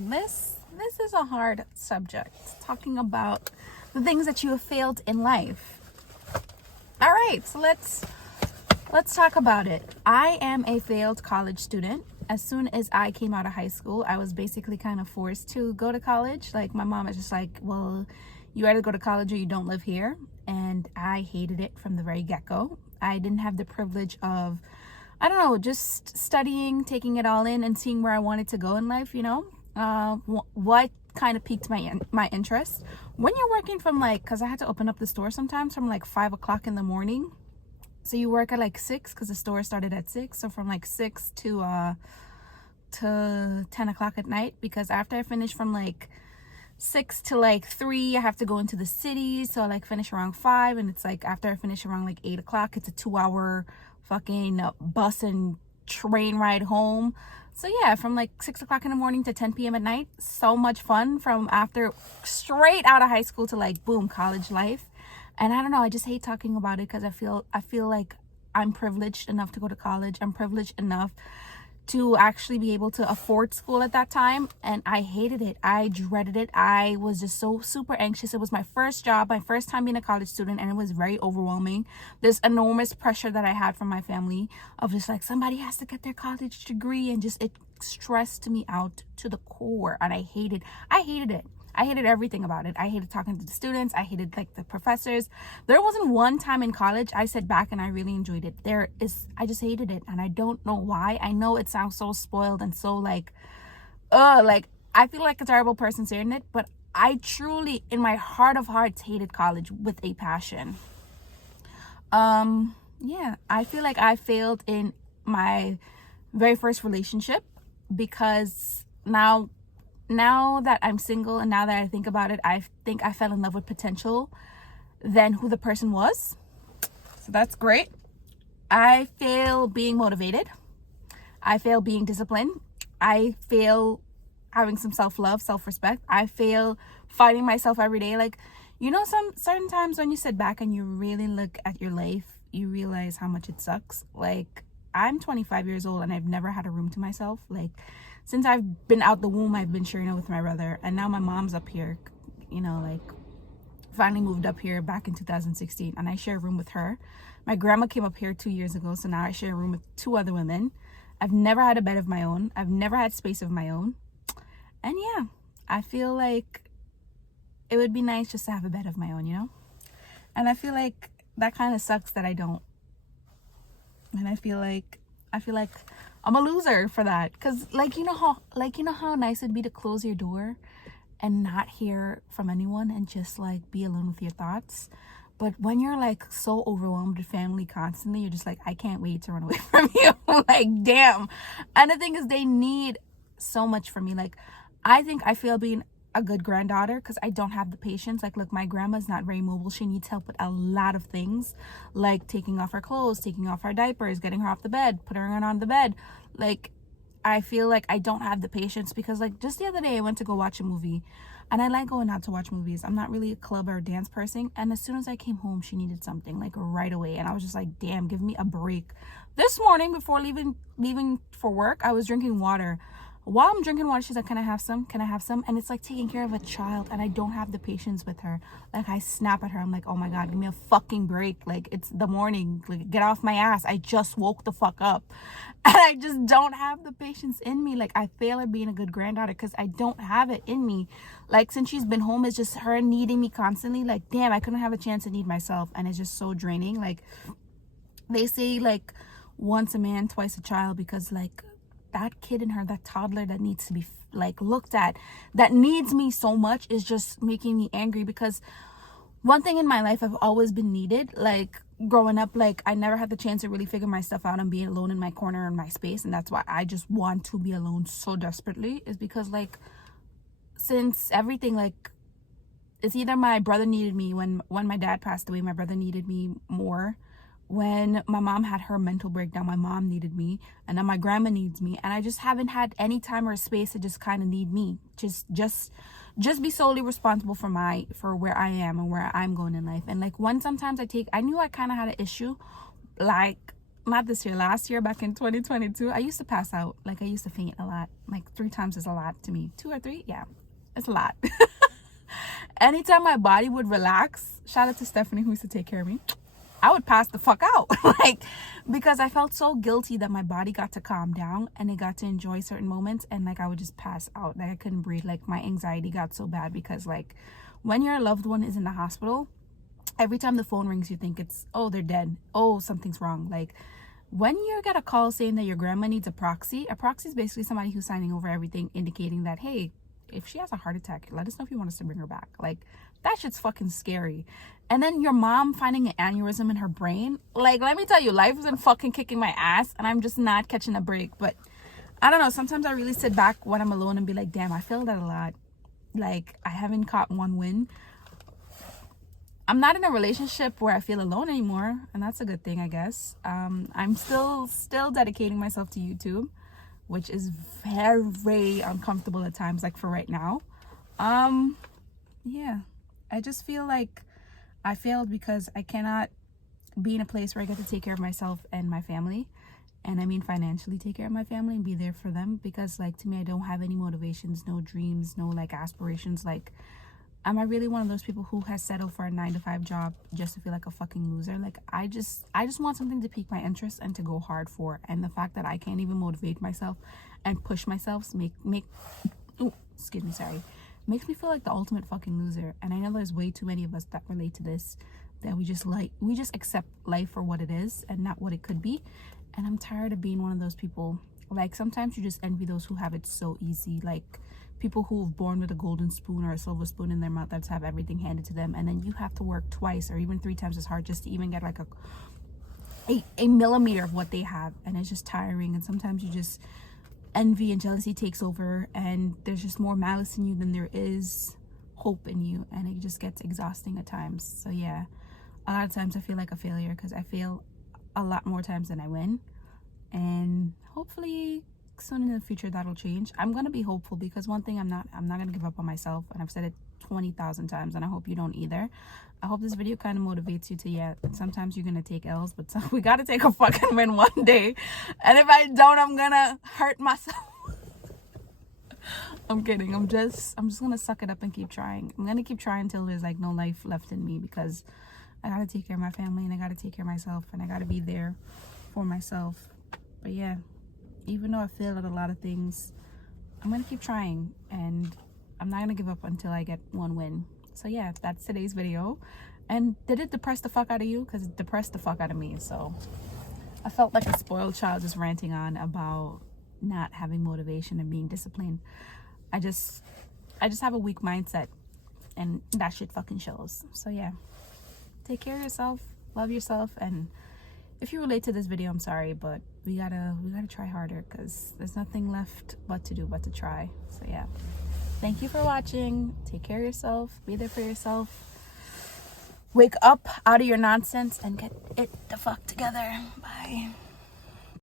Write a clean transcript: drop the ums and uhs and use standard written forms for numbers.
This is a hard subject, talking about the things that you have failed in life. All right, so let's talk about it. I am a failed college student. As soon as I came out of high school, I was basically kind of forced to go to college. Like, my mom is just like, well, you either go to college or you don't live here. And I hated it from the very get-go. I didn't have the privilege of, I don't know, just studying, taking it all in, and seeing where I wanted to go in life, you know. What kind of piqued my interest. When you're working from, like, because I had to open up the store sometimes from like 5 o'clock in the morning. So you work at like 6 because the store started at 6. So from like 6 to 10 o'clock at night, because after I finish from like 6 to like 3, I have to go into the city. So I like finish around 5, and it's like after I finish around like 8 o'clock, it's a 2-hour fucking bus and train ride home. So yeah, from like 6 o'clock in the morning to 10 p.m. at night. So much fun from after straight out of high school to like boom, college life. And I don't know, I just hate talking about it because I feel like I'm privileged enough to go to college. I'm privileged enough to actually be able to afford school at that time, and I hated it. I dreaded it. I was just so super anxious. It was my first job, my first time being a college student, and it was very overwhelming. This enormous pressure that I had from my family of just like, somebody has to get their college degree, and just it stressed me out to the core, and I hated it. I hated everything about it. I hated talking to the students. I hated like the professors. There wasn't one time in college I sat back and I really enjoyed it. I just hated it, and I don't know why. I know it sounds so spoiled and so like I feel like a terrible person saying it, but I truly, in my heart of hearts, hated college with a passion. Yeah, I feel like I failed in my very first relationship because now that I'm single and now that I think about it, I think I fell in love with potential than who the person was. So that's great. I fail being motivated. I fail being disciplined. I fail having some self-love, self-respect. I fail fighting myself every day. Like, you know, some certain times when you sit back and you really look at your life, you realize how much it sucks. Like, I'm 25 years old and I've never had a room to myself. Like, since I've been out the womb, I've been sharing it with my brother. And now my mom's up here, you know, like finally moved up here back in 2016. And I share a room with her. My grandma came up here 2 years ago. So now I share a room with 2 other women. I've never had a bed of my own. I've never had space of my own. And yeah, I feel like it would be nice just to have a bed of my own, you know? And I feel like that kind of sucks that I don't. And I feel like I'm a loser for that, because you know how nice it'd be to close your door and not hear from anyone and just like be alone with your thoughts. But when you're like so overwhelmed with family constantly, you're just like, I can't wait to run away from you. Like, damn. And the thing is, they need so much from me. Like, I think I feel being a good granddaughter because I don't have the patience. Like, look, my grandma's not very mobile. She needs help with a lot of things, like taking off her clothes, taking off her diapers, getting her off the bed, putting her on the bed. Like, I feel like I don't have the patience because, like, just the other day I went to go watch a movie, and I like going out to watch movies. I'm not really a club or a dance person, and as soon as I came home, she needed something like right away, and I was just like, damn, give me a break. This morning before leaving for work, I was drinking water. While I'm drinking water, she's like, can I have some? Can I have some? And it's like taking care of a child, and I don't have the patience with her. Like, I snap at her. I'm like, oh my God, give me a fucking break. Like, it's the morning. Like, get off my ass. I just woke the fuck up. And I just don't have the patience in me. Like, I fail at being a good granddaughter because I don't have it in me. Like, since she's been home, it's just her needing me constantly. Like, damn, I couldn't have a chance to need myself. And it's just so draining. Like, they say, like, once a man, twice a child, because, like, that kid in her, that toddler that needs to be like looked at, that needs me so much, is just making me angry. Because one thing in my life, I've always been needed. Like, growing up, like, I never had the chance to really figure my stuff out and being alone in my corner in my space. And that's why I just want to be alone so desperately, is because, like, since everything, like, it's either my brother needed me when my dad passed away, my brother needed me more. When my mom had her mental breakdown, my mom needed me, and now my grandma needs me, and I just haven't had any time or space to just kind of need me. Just be solely responsible for where I am and where I'm going in life. And like, sometimes I knew I kind of had an issue, like not this year, last year, back in 2022, I used to pass out. Like, I used to faint a lot. Like, 3 times is a lot to me. 2 or 3? Yeah, it's a lot. Anytime my body would relax, shout out to Stephanie who used to take care of me, I would pass the fuck out. Like, because I felt so guilty that my body got to calm down and it got to enjoy certain moments, and like I would just pass out. Like, I couldn't breathe. Like, my anxiety got so bad because like when your loved one is in the hospital, every time the phone rings you think it's, oh, they're dead, oh, something's wrong. Like, when you get a call saying that your grandma needs a proxy is basically somebody who's signing over everything, indicating that, hey, if she has a heart attack, let us know if you want us to bring her back. Like, that shit's fucking scary. And then your mom finding an aneurysm in her brain. Like, let me tell you, life isn't fucking kicking my ass and I'm just not catching a break. But I don't know, sometimes I really sit back when I'm alone and be like, damn, I feel that a lot. Like, I haven't caught one win. I'm not in a relationship where I feel alone anymore, and that's a good thing, I guess. I'm still dedicating myself to YouTube, which is very uncomfortable at times, like for right now. Yeah, I just feel like I failed because I cannot be in a place where I get to take care of myself and my family, and I mean financially take care of my family and be there for them, because like to me, I don't have any motivations, no dreams, no like aspirations. Like, am I really one of those people who has settled for a 9-to-5 job just to feel like a fucking loser? Like, I just want something to pique my interest and to go hard for. And the fact that I can't even motivate myself and push myself makes me feel like the ultimate fucking loser. And I know there's way too many of us that relate to this, that we just accept life for what it is and not what it could be. And I'm tired of being one of those people. Like, sometimes you just envy those who have it so easy, like people who are born with a golden spoon or a silver spoon in their mouth that's have everything handed to them, and then you have to work twice or even 3 times as hard just to even get like a millimeter of what they have. And it's just tiring. And sometimes you just envy and jealousy takes over, and there's just more malice in you than there is hope in you, and it just gets exhausting at times. So yeah, a lot of times I feel like a failure because I fail a lot more times than I win, and hopefully soon in the future that'll change. I'm gonna be hopeful because one thing, I'm not gonna give up on myself, and I've said it 20,000 times, and I hope you don't either. I hope this video kind of motivates you to, yeah, sometimes you're gonna take L's, but we gotta take a fucking win one day. And if I don't, I'm gonna hurt myself. I'm kidding. I'm just gonna suck it up and keep trying. I'm gonna keep trying until there's like no life left in me, because I gotta take care of my family, and I gotta take care of myself, and I gotta be there for myself. But yeah, even though I failed at a lot of things, I'm gonna keep trying, and I'm not gonna give up until I get one win. So yeah, that's today's video. And did it depress the fuck out of you? Because it depressed the fuck out of me. So I felt like a spoiled child just ranting on about not having motivation and being disciplined. I just have a weak mindset, and that shit fucking shows. So yeah, take care of yourself, love yourself, and if you relate to this video, I'm sorry, but we gotta try harder, because there's nothing left but to try. So yeah, thank you for watching. Take care of yourself, be there for yourself, wake up out of your nonsense and get it the fuck together. Bye.